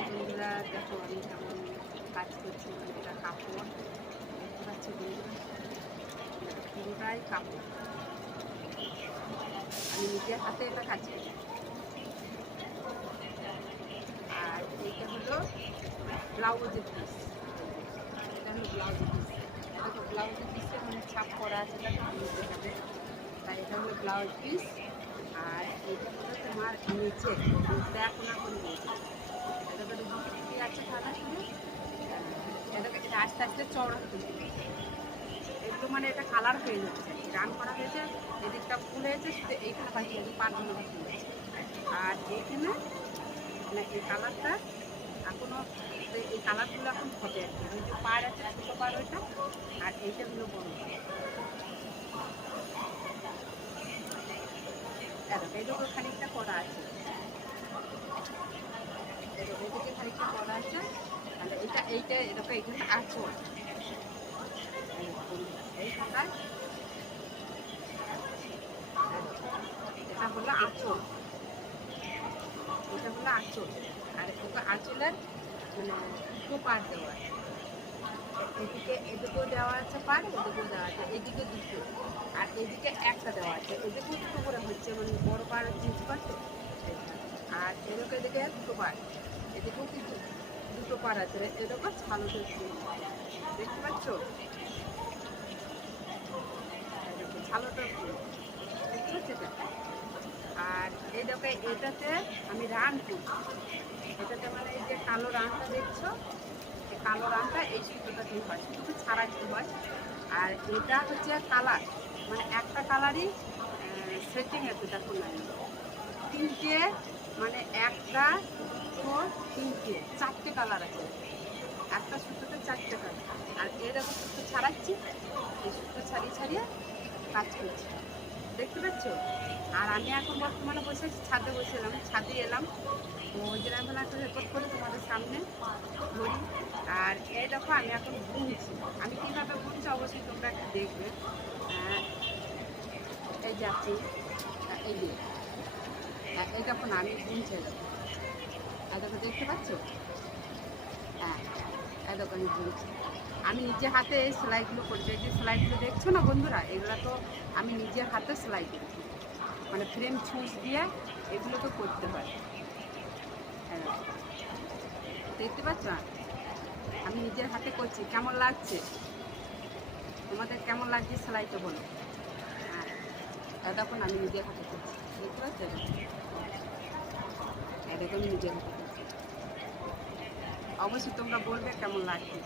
High বন্ধুরা, দেখো আমি কেমন কাজ করছি। এটা কাপড় দেখতে পাচ্ছি বন্ধুরা, এটা পুরোটাই কাপড়। আমি নিজের হাতে এটা কাজ করি। আর এইটা হলো ব্লাউজের পিস, এটা হলো ব্লাউজের পিস। দেখো ব্লাউজের পিসে মানে ছাপ করা আছে, দেখো বুঝতে হবে। তাই এটা হলো ব্লাউজ পিস। আর এইটা হলো তোমার নিচে দেখোনা করে নিয়েছে, এটা করে দুটো কি আছে খানা শুনে এটাকে এটা আস্তে আস্তে চওড়া হতে দিচ্ছে। এগুলো মানে এটা কালার হয়ে যাচ্ছে, রান করা হয়েছে, এদিকটা ফুল হয়েছে, শুধু এইখানে বাকি আছে, পাটগুলো বাকি হয়েছে। আর এইখানে মানে এই কালারটা এখনো, এই কালারগুলো এখন হবে আর কি। ওই যে পাড় আছে ছোটো পাড় ওইটা, আর এইটা হলো বড় পাড়। এদিকে খানিকটা করা আছে, এদিকে খানিকটা করা আছে। তাহলে এইটা এরকম এখানে আঁচল, এই খাতায় এটা হলো আঁচল, এটা হলো আঁচল। আর ওকে আঁচলের মানে দুটো পাড় দেওয়া আছে, এদিকে এদিকেও দেওয়া আছে পাড়, এদিকেও দেওয়া আছে, এদিকে দুটো আর এদিকে একটা দেওয়া আছে। এদিকেও দুটো করে হচ্ছে, মানে বড় পাড় বুঝতে পারছো। আর এদিকে দুটো পাড়, এদিকেও কিন্তু দুটো পাড় আছে, এরকম ছালোটের ফুল দেখতে পাচ্ছ, ছালোটের ফুল দেখতে পাচ্ছ এটা। আর এইটাকে এটাতে আমি রান করছি, এটাতে মানে এই যে কালো রানটা দেখছো, এই কালো রানটা এই সুতোটা দিয়ে হয়, সুতোটা ছাড়াইতে হয়। আর এটা হচ্ছে কালার, মানে একটা কালারই সেটিং আছে। দেখো না তিনটে, মানে একটা দুটো তিনটে চারটে কালার আছে, একটা সুতোতে চারটে কালার। আর এরকম সুতো ছাড়াচ্ছি, এই সুতো ছাড়িয়ে ছাড়িয়ে কাজ করছি, দেখতে পাচ্ছ। আর আমি এখন বর্তমানে বসে আছি, ছাদে বসেছিলাম, ছাদে এলাম, তো ওই জন্য আমি একটা রেকর্ড করে তোমাদের সামনে ধরি। আর এই দেখো আমি এখন বুনছি, আমি কীভাবে বুনছি অবশ্যই তোমরা একটু দেখবে। এই যাচ্ছি, এই যে এই দেখো না আমি বুনছি, এই দেখো দেখতে পাচ্ছ। হ্যাঁ, এই দেখো আমি বুনছি, আমি নিজের হাতে এই সেলাইগুলো করছি। এই যে সেলাইগুলো দেখছো না বন্ধুরা, এগুলো তো আমি নিজের হাতে সেলাই করছি, মানে ফ্রেম ছুঁচ দিয়ে এগুলো তো করতে হয়। দেখতে পাচ্ছ আমি নিজের হাতে করছি, কেমন লাগছে তোমাদের, কেমন লাগছে সেলাইটা বলো। হ্যাঁ দেখুন আমি নিজের হাতে করছি, দেখতে পাচ্ছ, দেখো আমি নিজের হাতে করছি। অবশ্যই তোমরা বলবে কেমন লাগছে।